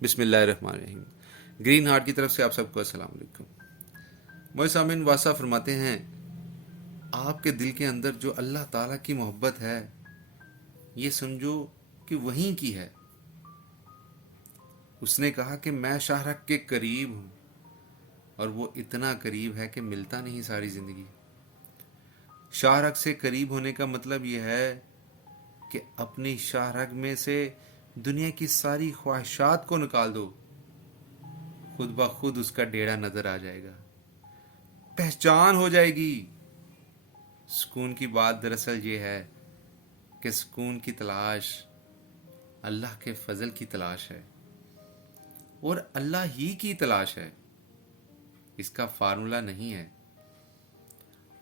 बिस्मिल्लाहिर्रहमानिर्रहीम। Green heart की तरफ से आप सबको अस्सलाम वालेकुम। मोहसिन सामिन वासा फरमाते हैं, आपके दिल के अंदर जो अल्लाह ताला की मोहब्बत है, ये समझो कि वहीं की है। उसने कहा कि मैं शाहरग के करीब हूँ, और वो इतना करीब है कि मिलता नहीं सारी ज़िंदगी। शाहरग से करीब होने का मतलब ये है कि अपनी शाहरग में से दुनिया की सारी ख्वाहिशात को निकाल दो, खुद ब खुद उसका डेरा नजर आ जाएगा, पहचान हो जाएगी। सुकून की बात दरअसल ये है कि सुकून की तलाश अल्लाह के फजल की तलाश है, और अल्लाह ही की तलाश है। इसका फार्मूला नहीं है।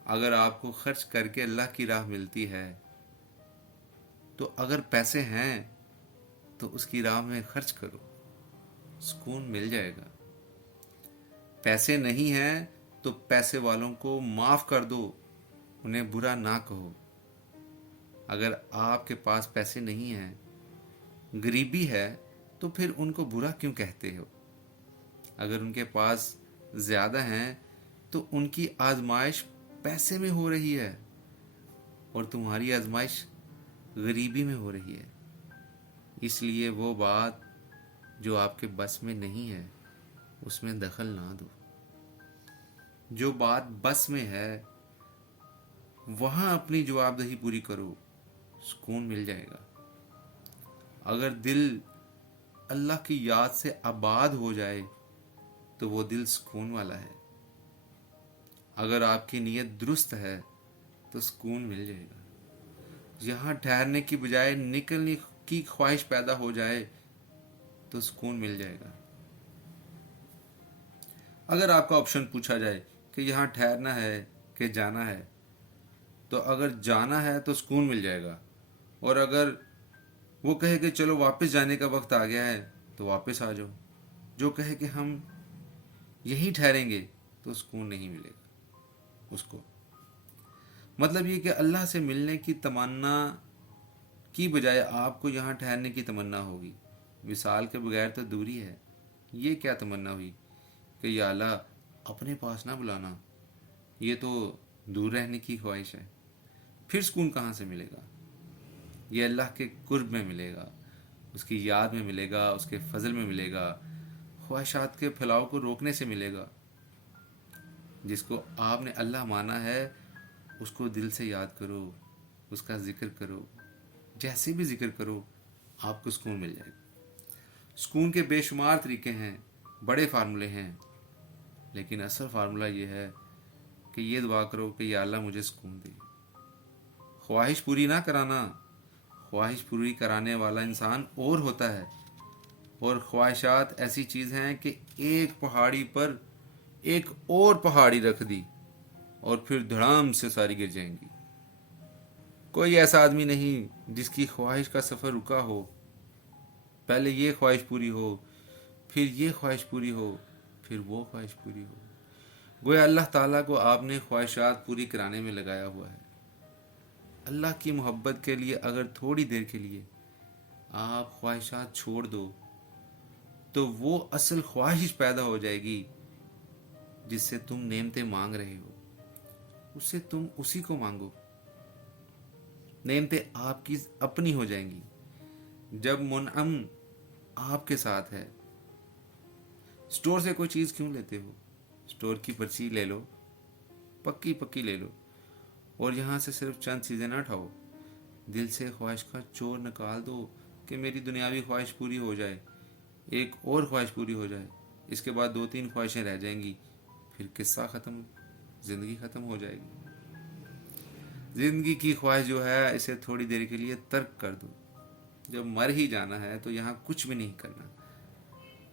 अगर आपको खर्च करके अल्लाह की राह मिलती है, तो अगर पैसे हैं तो उसकी राह में खर्च करो, सुकून मिल जाएगा। पैसे नहीं हैं तो पैसे वालों को माफ़ कर दो, उन्हें बुरा ना कहो। अगर आपके पास पैसे नहीं हैं, गरीबी है, तो फिर उनको बुरा क्यों कहते हो? अगर उनके पास ज़्यादा हैं तो उनकी आजमाइश पैसे में हो रही है, और तुम्हारी आजमाइश गरीबी में हो रही है। इसलिए वो बात जो आपके बस में नहीं है, उसमें दखल ना दो। जो बात बस में है, वहाँ अपनी जवाबदेही पूरी करो, सुकून मिल जाएगा। अगर दिल अल्लाह की याद से आबाद हो जाए तो वो दिल सुकून वाला है। अगर आपकी नीयत दुरुस्त है तो सुकून मिल जाएगा। यहाँ ठहरने की बजाय निकलने की ख्वाहिश पैदा हो जाए तो सुकून मिल जाएगा। अगर आपका ऑप्शन पूछा जाए कि यहाँ ठहरना है कि जाना है, तो अगर जाना है तो सुकून मिल जाएगा, और अगर वो कहे कि चलो वापस जाने का वक्त आ गया है तो वापस आ जाओ। जो कहे कि हम यहीं ठहरेंगे तो सुकून नहीं मिलेगा उसको। मतलब ये कि अल्लाह से मिलने की तमन्ना की बजाय आपको यहाँ ठहरने की तमन्ना होगी। विसाल के बगैर तो दूरी है। ये क्या तमन्ना हुई कि या अल्लाह अपने पास ना बुलाना, ये तो दूर रहने की ख्वाहिश है। फिर सुकून कहाँ से मिलेगा? ये अल्लाह के कुर्ब में मिलेगा, उसकी याद में मिलेगा, उसके फजल में मिलेगा, ख्वाहिशात के फैलाव को रोकने से मिलेगा। जिसको आपने अल्लाह माना है, उसको दिल से याद करो, उसका जिक्र करो, जैसे भी जिक्र करो, आपको सुकून मिल जाएगा। सुकून के बेशुमार तरीके हैं, बड़े फार्मूले हैं, लेकिन असल फार्मूला ये है कि ये दुआ करो कि या अल्लाह मुझे सुकून दे। ख्वाहिश पूरी ना कराना, ख्वाहिश पूरी कराने वाला इंसान और होता है। और ख्वाहिशात ऐसी चीज़ हैं कि एक पहाड़ी पर एक और पहाड़ी रख दी और फिर धड़ाम से सारी गिर जाएंगी। कोई ऐसा आदमी नहीं जिसकी ख्वाहिश का सफ़र रुका हो। पहले ये ख्वाहिश पूरी हो, फिर ये ख्वाहिश पूरी हो, फिर वो ख्वाहिश पूरी हो। गोया अल्लाह ताला को आपने ख्वाहिशात पूरी कराने में लगाया हुआ है। अल्लाह की मोहब्बत के लिए अगर थोड़ी देर के लिए आप ख्वाहिशात छोड़ दो, तो वो असल ख्वाहिश पैदा हो जाएगी जिससे तुम नेमतें मांग रहे हो। उससे तुम उसी को मांगो, नेमतें आपकी अपनी हो जाएंगी। जब मुनअम आपके साथ है। स्टोर से कोई चीज़ क्यों लेते हो? स्टोर की पर्ची ले लो, पक्की पक्की ले लो, और यहाँ से सिर्फ चंद चीज़ें ना उठाओ। दिल से ख्वाहिश का चोर निकाल दो कि मेरी दुनियावी ख्वाहिश पूरी हो जाए, एक और ख्वाहिश पूरी हो जाए, इसके बाद 2-3 ख्वाहिशें रह जाएंगी, फिर किस्सा ख़त्म, ज़िंदगी ख़त्म हो जाएगी। ज़िंदगी की ख्वाहिश जो है, इसे थोड़ी देर के लिए तर्क कर दो। जब मर ही जाना है तो यहाँ कुछ भी नहीं करना।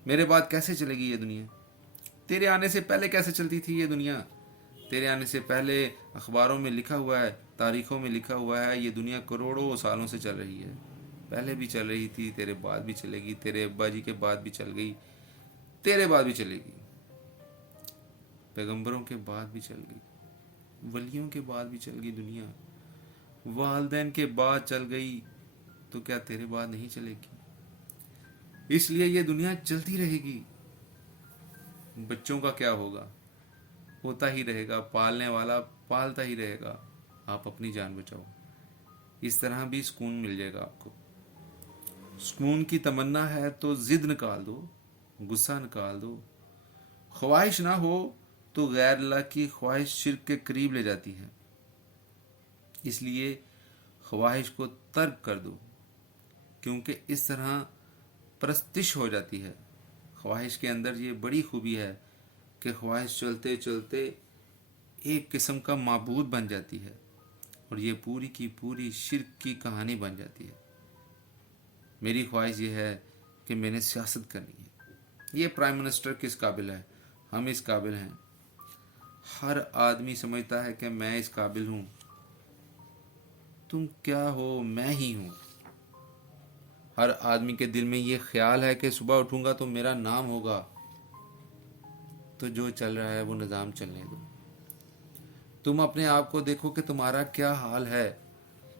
मेरे बाद कैसे चलेगी ये दुनिया? तेरे आने से पहले कैसे चलती थी ये दुनिया? तेरे आने से पहले अखबारों में लिखा हुआ है, तारीखों में लिखा हुआ है, ये दुनिया करोड़ों सालों से चल रही है। पहले भी चल रही थी, तेरे बाद भी चलेगी, तेरे अब्बा जी के बाद भी चल गई, तेरे बाद भी चलेगी, पैगंबरों के बाद भी चल गई, वलियों के बाद भी चल गई दुनिया, वालदैन के बाद चल गई, तो क्या तेरे बाद नहीं चलेगी? اس لیے یہ دنیا چلتی رہے گی. بچوں کا کیا ہوگا؟ ہوتا ہی رہے گا، پالنے والا پالتا ہی رہے گا. آپ اپنی جان بچاؤ. اس طرح بھی سکون مل جائے گا آپ کو. سکون کی تمنا ہے تو ضد نکال دو، غصہ نکال دو. خواہش نہ ہو تو غیر اللہ کی خواہش شرک کے قریب لے جاتی ہے. اس لیے خواہش کو ترک کر دو، کیونکہ اس طرح پرستش ہو جاتی ہے. خواہش کے اندر یہ بڑی خوبی ہے کہ خواہش چلتے چلتے ایک قسم کا معبود بن جاتی ہے، اور یہ پوری کی پوری شرک کی کہانی بن جاتی ہے. میری خواہش یہ ہے کہ میں نے سیاست کرنی ہے. یہ پرائم منسٹر کس قابل ہے؟ ہم اس قابل ہیں. ہر آدمی سمجھتا ہے کہ میں اس قابل ہوں. تم کیا ہو؟ میں ہی ہوں. ہر آدمی کے دل میں یہ خیال ہے کہ صبح اٹھوں گا تو میرا نام ہوگا. تو جو چل رہا ہے وہ نظام چلنے دو. تم اپنے آپ کو دیکھو کہ تمہارا کیا حال ہے.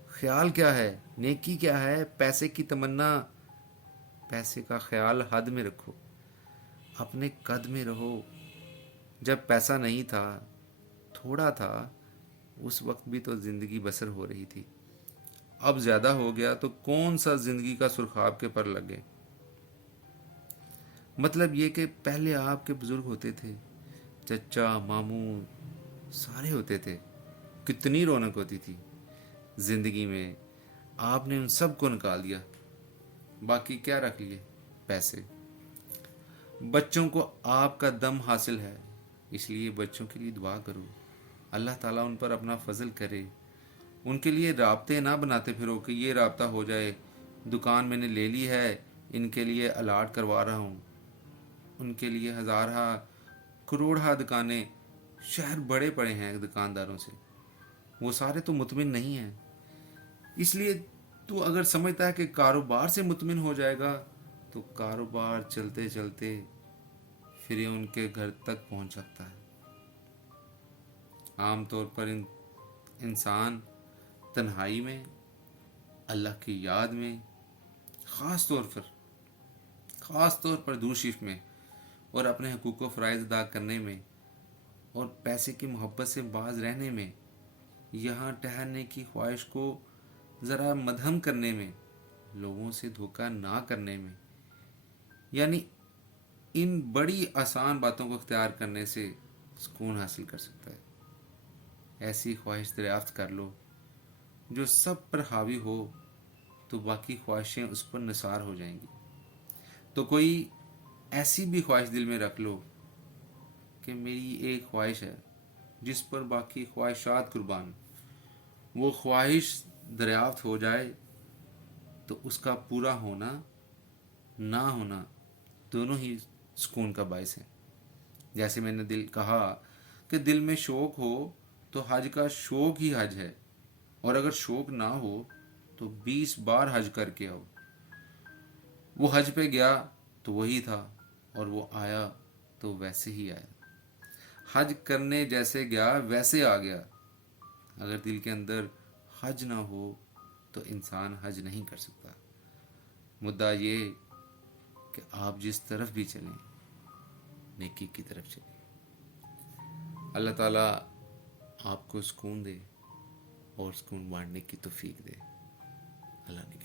خیال کیا ہے؟ نیکی کیا ہے؟ پیسے کی تمنا. پیسے کا خیال حد میں رکھو، اپنے قد میں رہو. جب پیسہ نہیں تھا، تھوڑا تھا، اس وقت بھی تو زندگی بسر ہو رہی تھی. اب زیادہ ہو گیا تو کون سا زندگی کا سرخاب کے پر لگے. مطلب یہ کہ پہلے آپ کے بزرگ ہوتے تھے، چچا ماموں سارے ہوتے تھے. کتنی رونق ہوتی تھی زندگی میں. آپ نے ان سب کو نکال دیا. باقی کیا رکھ لیے؟ پیسے. بچوں کو آپ کا دم حاصل ہے، اس لیے بچوں کے لیے دعا کرو. اللہ تعالیٰ ان پر اپنا فضل کرے. ان کے لیے رابطے نہ بناتے پھرو کہ یہ رابطہ ہو جائے. دکان میں نے لے لی ہے، ان کے لیے الاٹ کروا رہا ہوں. ان کے لیے ہزارہ کروڑہ دکانیں، شہر بڑے پڑے ہیں دکانداروں سے. وہ سارے تو مطمئن نہیں ہیں. اس لیے تو اگر سمجھتا ہے کہ کاروبار سے مطمئن ہو جائے گا تو کاروبار چلتے چلتے پھر یہ ان کے گھر تک پہنچ سکتا ہے. عام طور پر انسان تنہائی میں، اللہ کی یاد میں، خاص طور پر دوشیف میں، اور اپنے حقوق و فرائض ادا کرنے میں، اور پیسے کی محبت سے باز رہنے میں، یہاں ٹہرنے کی خواہش کو ذرا مدھم کرنے میں، لوگوں سے دھوکہ نہ کرنے میں، یعنی ان بڑی آسان باتوں کو اختیار کرنے سے سکون حاصل کر سکتا ہے. ایسی خواہش دریافت کر لو جو سب پر حاوی ہو، تو باقی خواہشیں اس پر نثار ہو جائیں گی. تو کوئی ایسی بھی خواہش دل میں رکھ لو کہ میری ایک خواہش ہے جس پر باقی خواہشات قربان. وہ خواہش دریافت ہو جائے تو اس کا پورا ہونا نہ ہونا دونوں ہی سکون کا باعث ہیں. جیسے میں نے کہا کہ دل میں شوق ہو تو حج کا شوق ہی حج ہے، اور اگر شوق نہ ہو تو 20 بار حج کر کے آؤ. وہ حج پہ گیا تو وہی تھا، اور وہ آیا تو ویسے ہی آیا. حج کرنے جیسے گیا ویسے آ گیا. اگر دل کے اندر حج نہ ہو تو انسان حج نہیں کر سکتا. مدعا یہ کہ آپ جس طرف بھی چلیں نیکی کی طرف چلیں. اللہ تعالیٰ آپ کو سکون دے اور سکون بانٹنے کی توفیق دے. اللہ نے